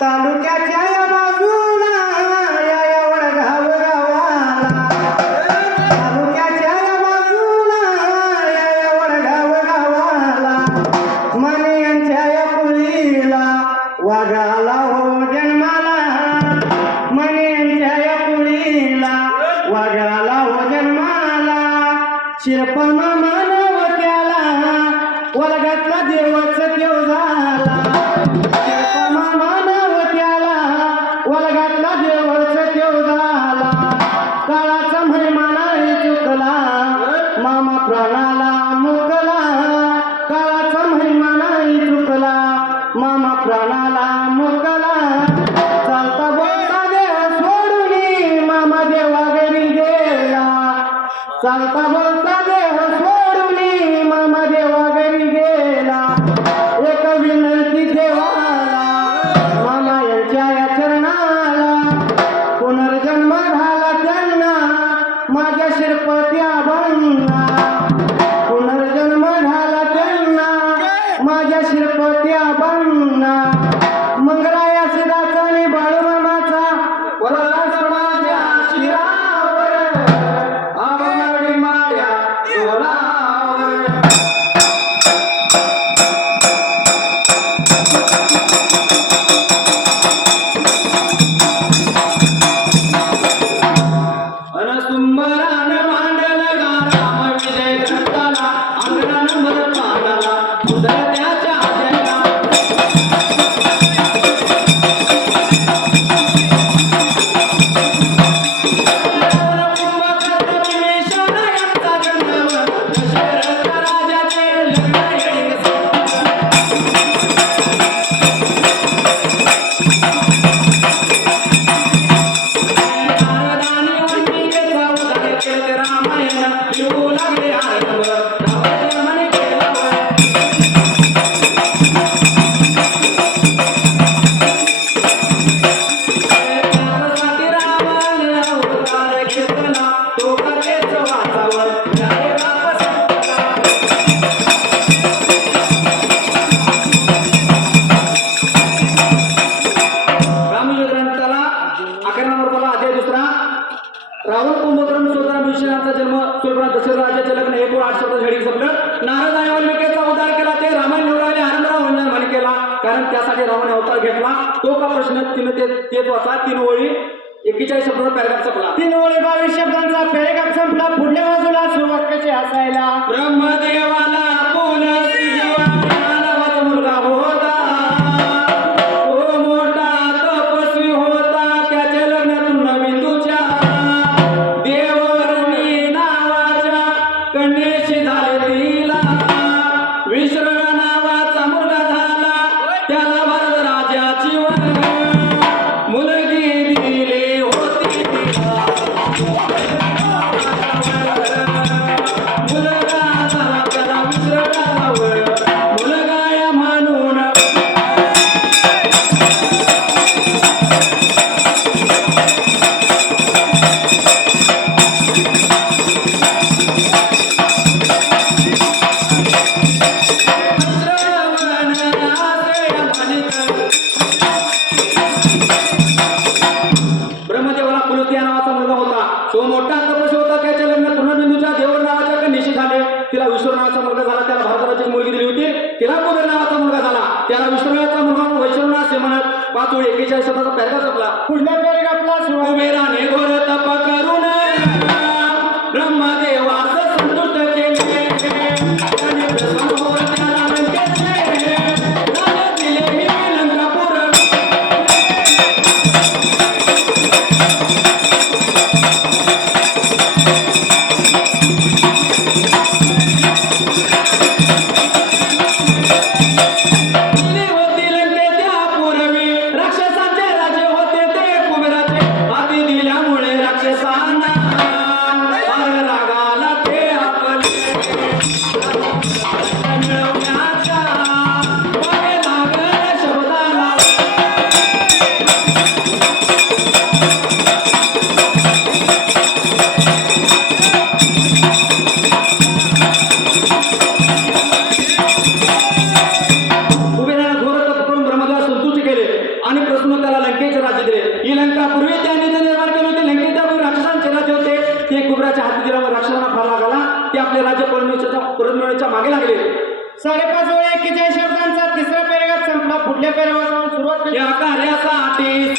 तालुक्यात भक्ता देह सोडून मामा देवा घरी गेला. एक विनंती देवा तो का प्रश्न तिनं ते तेच वाचा तीन ओळी एकेचाळीस शब्द पॅरेग्राफ संपला. तीन ओळी बावीस शब्दांचा पॅरेग्राफ संपला. पुढल्या बाजूला सुवाक्याचे हसायला. ब्रह्मदेवाला कोण शब्दाचा पॅरग्राफ आपला. पुढल्या राजगिरावर राक्षसांना फार लागला ते आपले राज्य परमिशनच्या मागे लागले. साडेपाच वेळा एकेचाळीस शब्दांचा तिसऱ्या पेरेगात संपला पुढल्या पेरेगात सुरुवात या कार्यासाठी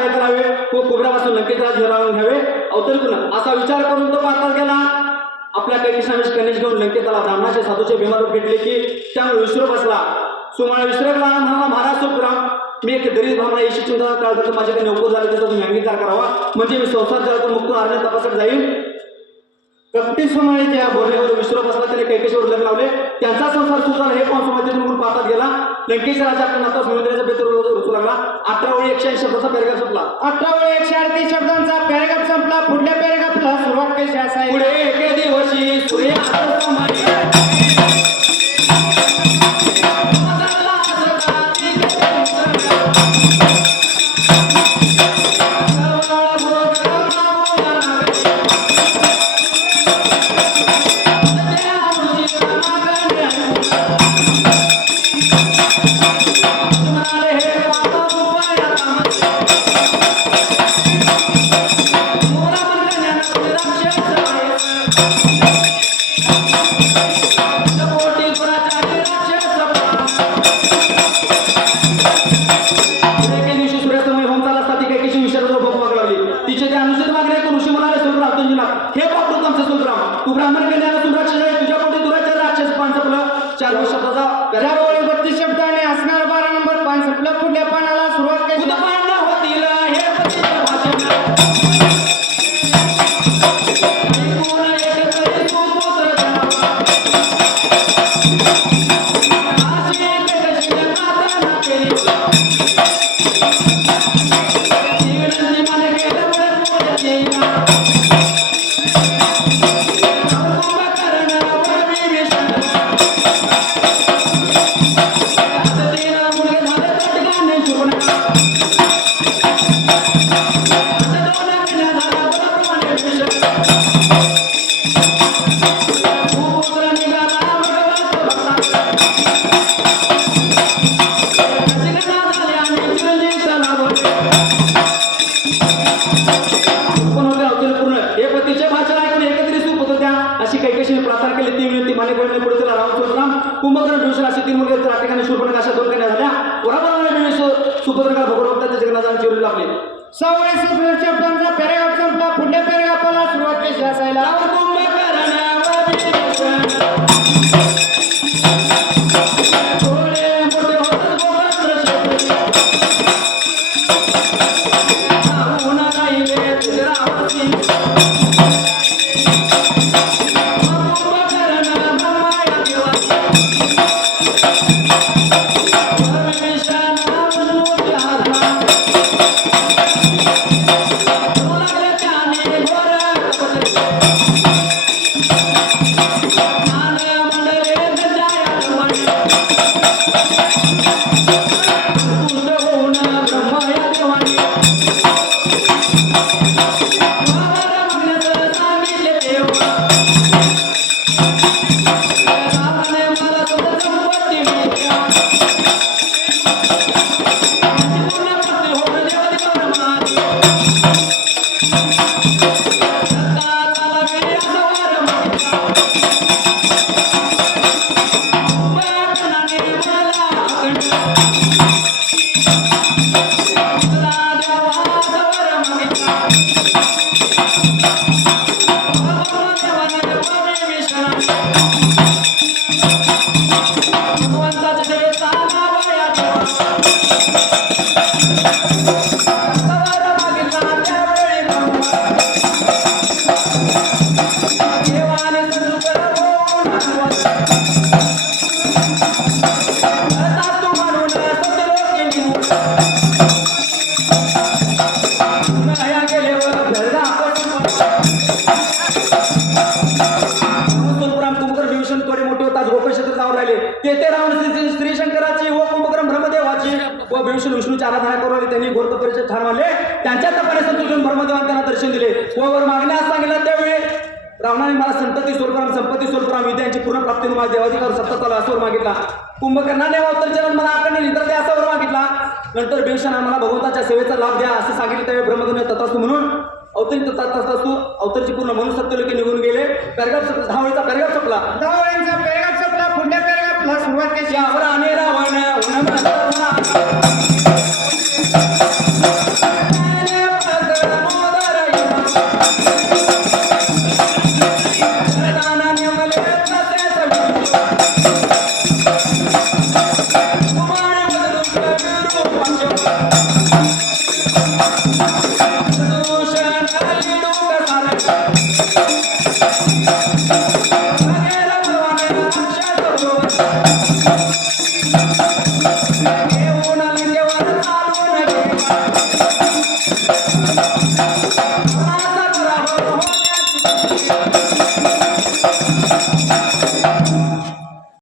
काय करावे? व नक्कीच त्रास धरावून घ्यावे? अवतरपून असा विचार करून तो पाताळ गेला. आपल्या काही कृष्णावेश कनिष घेऊन लंकेताला ब्राह्मणाचे साधूचे विमान भेटले की त्यामुळे विसरू बसला. सुमाळा विसरकला म्हणाला महाराज सुखराम मी एक दरीत भावना याची चिंता काळजात माझ्याकडे नोकर झाले त्याचा तुम्ही अंगीकार करावा. म्हणजे मी संसार जातो मुक्त आरण्य तपासत जाईल कपटी सुमाळीच्या बोलण्यावर विश्व बसला त्याने कैकेश्वर लग्न लावले. त्यांचा संसार सुधारला हे पण समाजात म्हणून पाहतात गेला. लंकेश राजा समुद्राचा बेतर रचू लागला. अठरा वेळी एकशे ऐंशी शब्दाचा पॅरेग्राफ सुटला अठरा वेळा एकशे अडतीस शब्दांचा पॅरेग्राफ संपला. पुढल्या पॅरेग्राफला सुरुवात कशी असायला पुढे एके दिवशी सूर्यास्त शब्दाचा अशी कशी प्रार्थना केली ती विनंती माने कोणी पुढे तिला राम सुरराम कुंभकर्ण भीषण असे तीन मुलगे त्या ठिकाणी शूर्पणख अशा दोन कन्या झाल्या. बरोबर सुभद्रका भगवंताच्या जगन्नाथाने चिरून लागले. पॅरेग्राफ संपला पुढल्या पॅरेग्राफाला सुरुवात कशी असायला. Kumbhakarna Thank you. भीषण विष्णूची आराधना करून. त्यांनी परिचय ठाण मानले त्यांच्या तपाने संतुलन ब्रह्मदेवाने त्यांना दर्शन दिले. व वर मागण्यास सांगितलं त्यावेळी. रावणाने मला संतती स्वरूपराम संपत्ती स्वरूपराम विद्यांची पूर्ण प्राप्ती माझ्या देवाधिकार सत्ता चालू असं वर मागितला. कुंभकर्णाने अवतरचरण मला आकंड निद्र द्या असं वर मागितला. नंतर भीषण आम्हाला भगवंताच्या सेवेचा लाभ द्या असं सांगितलं त्यावेळी ब्रह्मदेव तथास्तु म्हणून. अवतरित तथास्तु अवतरची पूर्ण म्हणून सत्यलोकी निघून गेले. पॅरेग्राफ दहा वेळचा पॅरेग्राफ संपला. दहा ओळींचा पॅरेग्राफ संपला पुढल्या पॅरेग्राफला सुरुवात आणि रावण